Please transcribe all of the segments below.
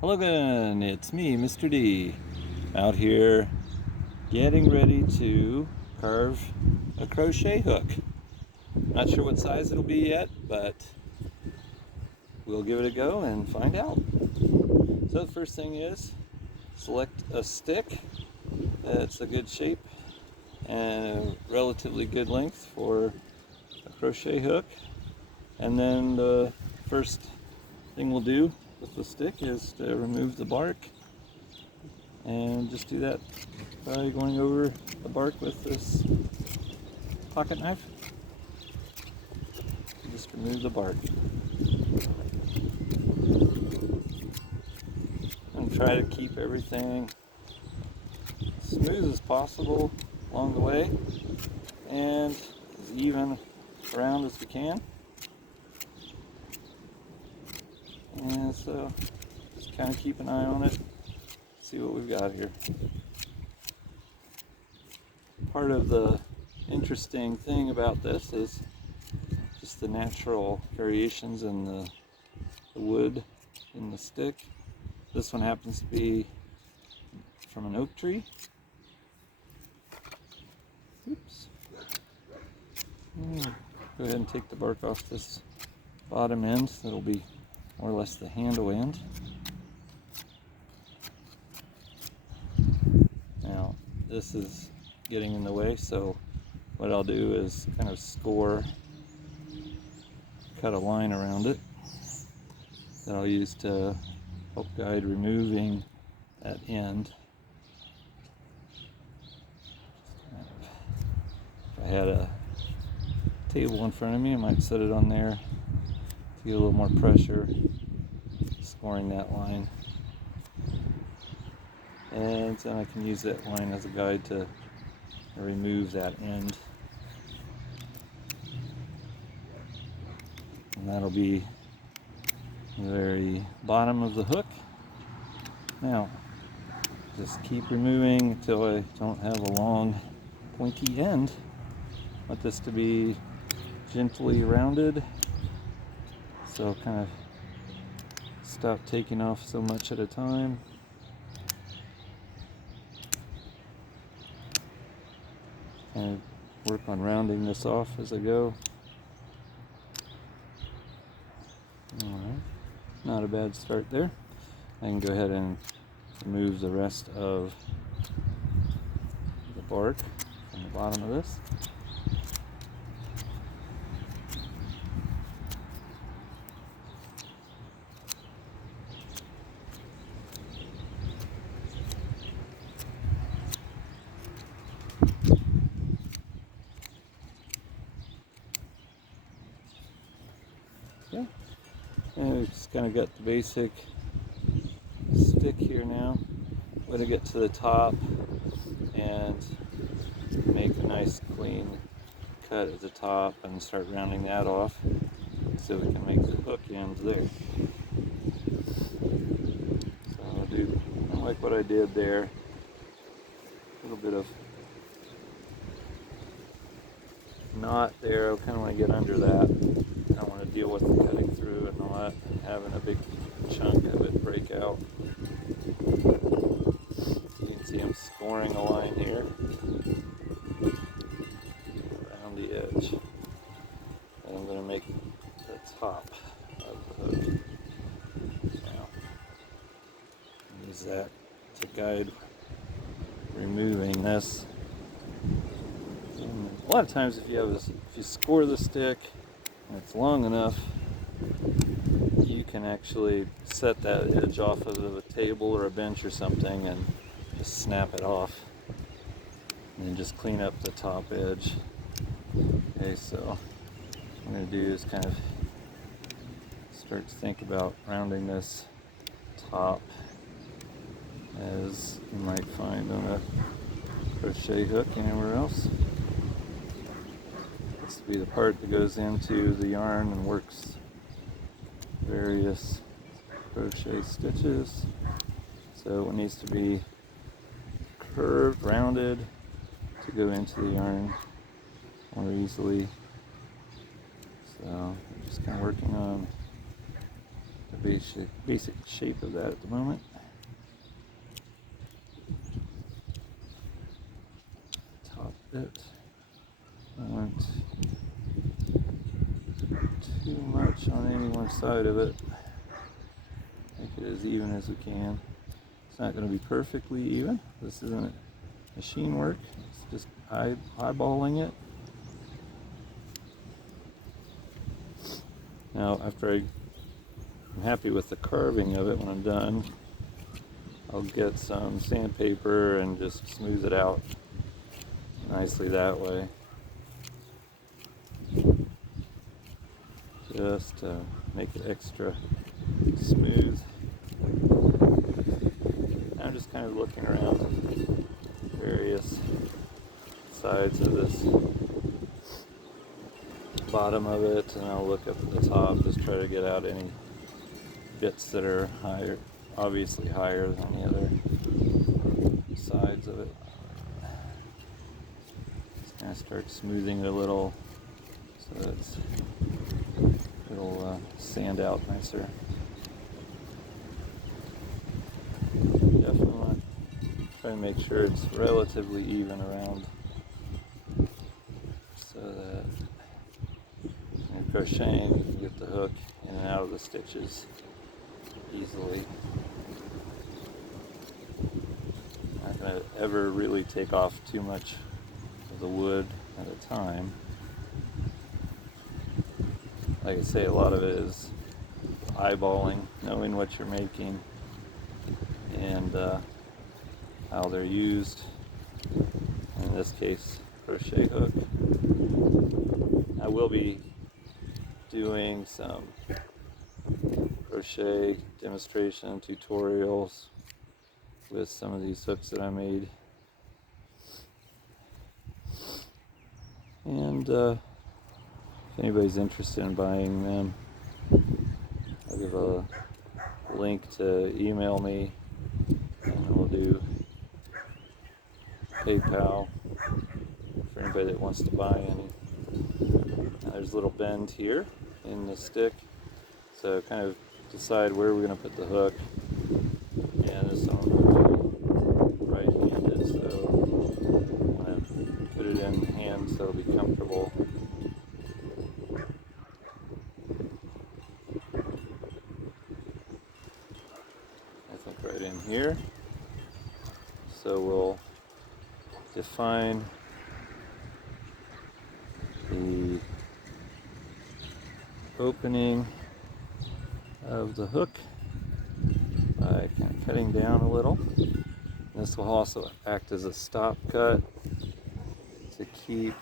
Hello again, it's me, Mr. D, out here getting ready to carve a crochet hook. Not sure what size it'll be yet, but we'll give it a go and find out. So the first thing is select a stick that's a good shape and a relatively good length for a crochet hook. And then the first thing we'll do with the stick is to remove the bark, and just do that by going over the bark with this pocket knife. Just remove the bark and try to keep everything smooth as possible along the way and as even around as we can. And so just kind of keep an eye on it, see what we've got here. Part of the interesting thing about this is just the natural variations in the wood in the stick. This one happens to be from an oak tree. Oops. Go ahead and take the bark off this bottom end. That'll be more or less the handle end. Now this is getting in the way, so what I'll do is kind of cut a line around it that I'll use to help guide removing that end. If I had a table in front of me, I might set it on there to get a little more pressure, scoring that line. And then I can use that line as a guide to remove that end. And that'll be the very bottom of the hook. Now, just keep removing until I don't have a long pointy end. I want this to be gently rounded, so kind of stop taking off so much at a time. And work on rounding this off as I go. Alright, not a bad start there. I can go ahead and remove the rest of the bark from the bottom of this. Okay. And we've just kind of got the basic stick here now. I'm going to get to the top and make a nice clean cut at the top and start rounding that off so we can make the hook ends there. So I'll do kind of like what I did there. A little bit of knot there. I kind of want to get under that. I don't want to deal with the cutting through and all that, and having a big chunk of it break out. You can see I'm scoring a line here around the edge. And I'm going to make the top of the hook. Now, use that to guide removing this. And a lot of times if you score the stick and it's long enough, you can actually set that edge off of a table or a bench or something and just snap it off and then just clean up the top edge. Okay, so what I'm going to do is kind of start to think about rounding this top as you might find on a crochet hook anywhere else. This will be the part that goes into the yarn and works various crochet stitches. So it needs to be curved, rounded to go into the yarn more easily. So I'm just kind of working on the the basic shape of that at the moment. Top bit. I want too much on any one side of it. Make it as even as we can. It's not going to be perfectly even. This isn't machine work. It's just eyeballing it. Now, after I'm happy with the carving of it when I'm done, I'll get some sandpaper and just smooth it out nicely that way. Just to make it extra smooth. I'm just kind of looking around various sides of this bottom of it, and I'll look up at the top, just try to get out any bits that are higher, obviously higher than the other sides of it. Just kind of start smoothing it a little so it'll sand out nicer. Definitely want to try and make sure it's relatively even around so that when you're crocheting you can get the hook in and out of the stitches easily. Not going to ever really take off too much of the wood at a time. Like I say, a lot of it is eyeballing, knowing what you're making and how they're used. In this case, crochet hook. I will be doing some crochet demonstration tutorials with some of these hooks that I made. And if anybody's interested in buying them, I'll give a link to email me, and we'll do PayPal for anybody that wants to buy any. Now there's a little bend here in the stick, so kind of decide where we're going to put the hook. And this one will be right-handed, so I'm going to put it in hand so it'll be comfortable. I think right in here. So we'll define the opening of the hook by kind of cutting down a little. This will also act as a stop cut to keep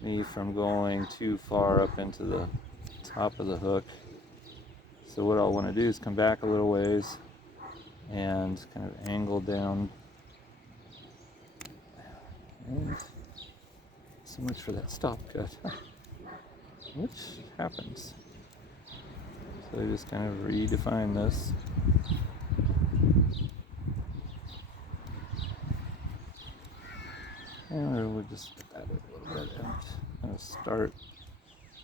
me from going too far up into the top of the hook. So what I'll want to do is come back a little ways and kind of angle down. And so much for that stop cut, which happens. So I just kind of redefine this. And we'll just get that a little bit out. I'm going to start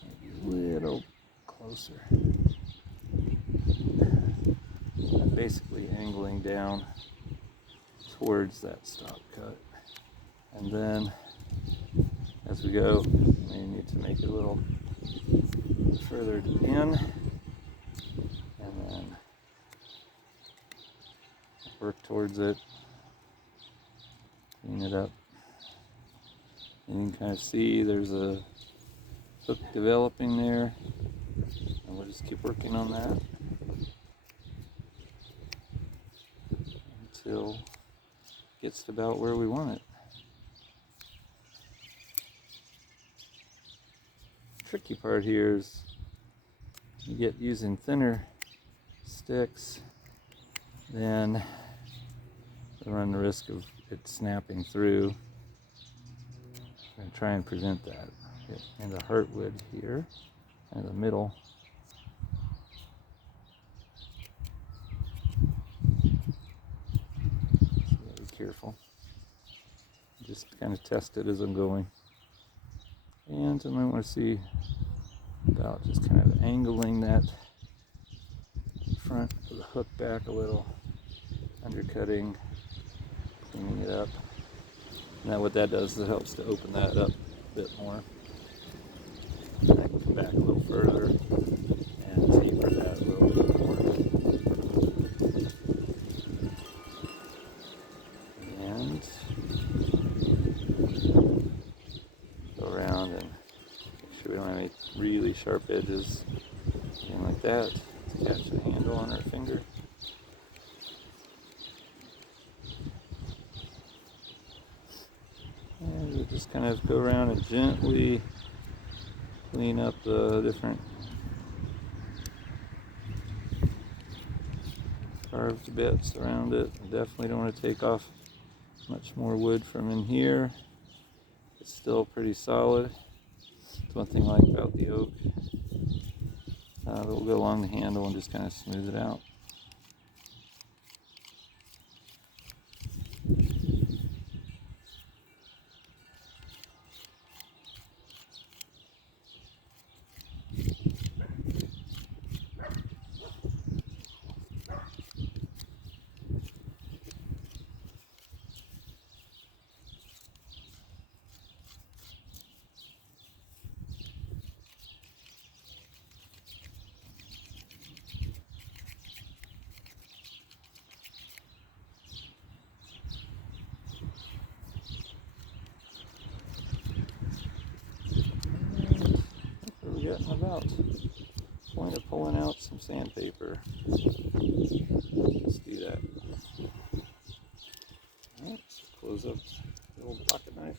maybe a little closer. I'm basically angling down towards that stop cut. And then as we go, we need to make it a little further in, and then work towards it, clean it up. And you can kind of see there's a hook developing there, and we'll just keep working on that until it gets to about where we want it. Tricky part here is you get using thinner sticks, then you run the risk of it snapping through. I'm going to try and prevent that. And the heartwood here in the middle. So be careful. Just kind of test it as I'm going. And I might want to see about just kind of angling that front of the hook back a little, undercutting, cleaning it up. Now what that does is it helps to open that up a bit more. And I can come back a little further and taper that a little bit more. And go around and make sure we don't have any really sharp edges. And like that, to catch the handle on our finger. And we'll just kind of go around and gently clean up the different carved bits around it. Definitely don't want to take off much more wood from in here. It's still pretty solid. It's one thing I like about the oak. It'll go along the handle and just kind of smooth it out. Getting about point of pulling out some sandpaper. Let's do that. Alright, so close up the old pocket knife.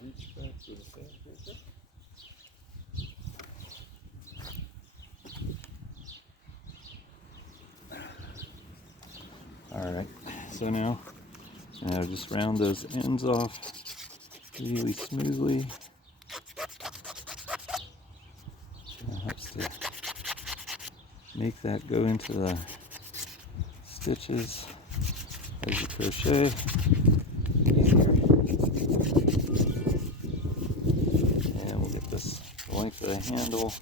Reach back to the sandpaper. Alright, so now just round those ends off really smoothly. Helps to make that go into the stitches as you crochet easier. And we'll get this the length of the handle.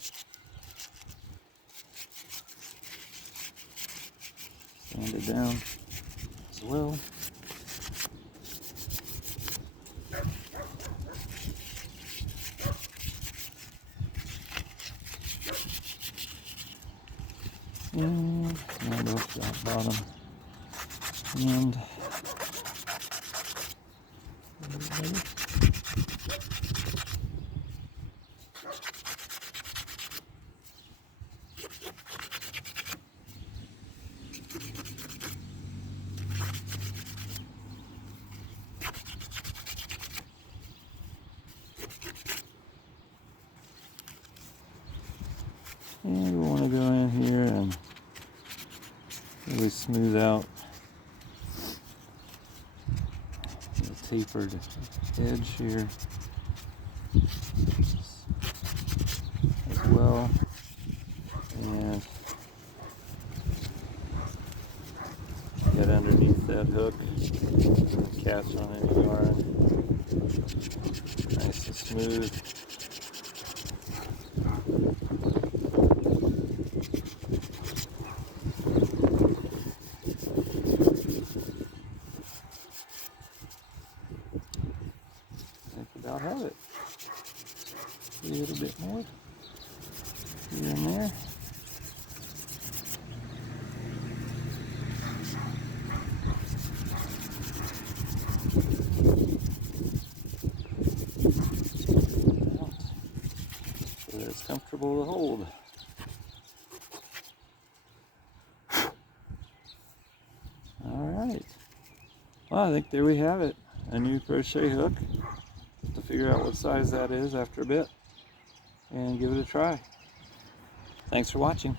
Sanded down as well. And off that bottom end. And we want to go in here and really smooth out the tapered edge here as well, and get underneath that hook and catch on any yarn, nice and smooth. About have it. A little bit more here and there. So that it's comfortable to hold. Alright. Well, I think there we have it. A new crochet hook. To figure out what size that is after a bit and give it a try. Thanks for watching.